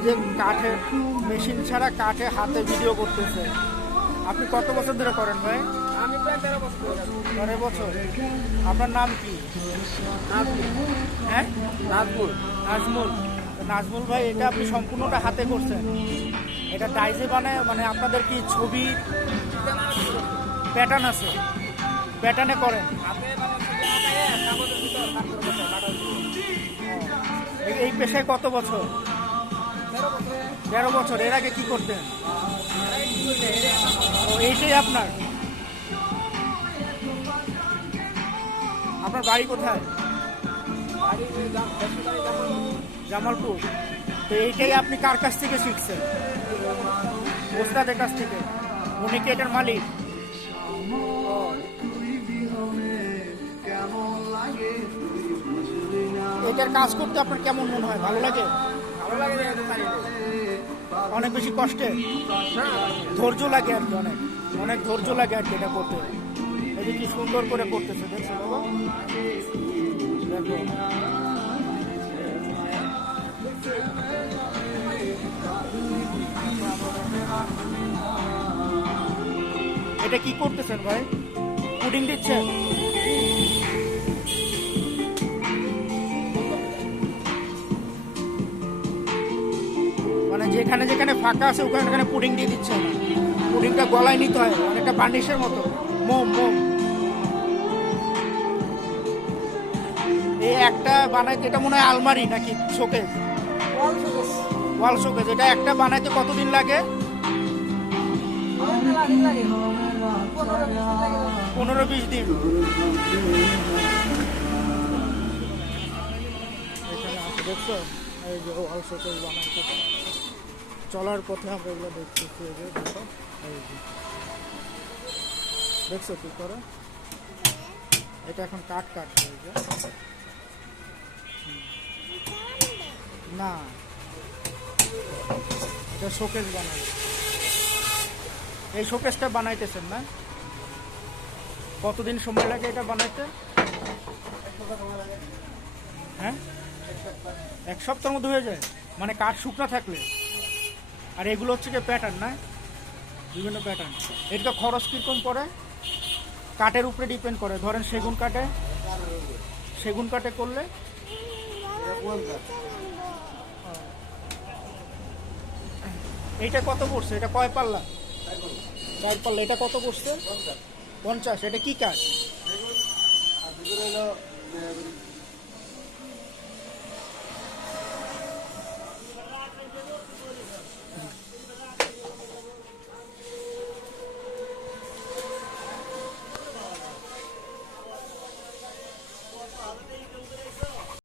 এই যে কাঠে মেশিন ছাড়া কাঠে হাতে ভিডিও করতেছে। আপনি কত বছর ধরে করেন ভাই? আমি প্রায় তেরো বছর তেরো বছর। আপনার নাম কি? হ্যাঁ? নাজমুল। নাজমুল। নাজমুল ভাই এটা আপনি সম্পূর্ণটা হাতে করছেন। এটা ডাইজে বানায় মানে আপনাদের কি ছবির প্যাটার্ন আছে? প্যাটার্নে করেন। ছবি এই পেশায় কত বছর? তেরো বছর, এর আগে কি করতেন? ও, এইটাই আপনার? আপনার বাড়ি কোথায়? জামালপুর। তো এইটাই আপনি কার কাছ থেকে শিখছেন? ওস্তাদের কাছ থেকে। উনি কি এটার মালিক? এটার কাজ করতে আপনার কেমন মনে হয়? ভালো লাগে। অনেক বেশি কষ্টে। ধৈর্য লাগে আর কি অনেক। অনেক ধৈর্য লাগে আর কি এটা করতে। এই কি সুন্দর করে করতেছে, দেখছ দেখো। এটা কি করতেছেন ভাই? পুডিং দিচ্ছেন? মানে যেখানে যেখানে ফাঁকা আছে ওখানে ওখানে পুডিং দিয়ে দিচ্ছে। না পুডিংটা গলায় নিতে হয় অনেকটা বার্নিশের মতো। মোম মোম। এই একটা বানাইতে এটা মনে হয় আলমারি নাকি শোকেস। ওয়াল শোকেস। এটা একটা বানাইতে কতদিন লাগে। পনেরো বিশ দিন দেখছ? এই যে ওয়াল শোকেস বানাইতে চলার পথে আমরা এগুলো দেখতেছি এই যে দেখো দেখছ কি করে? এটা এখন কাট কাট হয়ে যায়। না। এটা শোকেস বানাই এই শোকেসটা বানাইতেছেন না? কতদিন সময় লাগে এটা বানাইতে? হ্যাঁ? এক সপ্তাহের মধ্যে হয়ে যায়। মানে কাঠ শুকনো থাকলে। আর এগুলো হচ্ছে যে প্যাটার্ন না? বিভিন্ন প্যাটার্ন এটা খরচ কীরকম পড়ে? কাঠের উপরে ডিপেন্ড করে। ধরেন সেগুন কাঠে। সেগুন কাঠে করলে? এইটা কত পড়ছে? এটা কয় পাল্লা? চার পাল্লা। এটা কত পড়ছে? পঞ্চাশ। এটা কি কাঠ?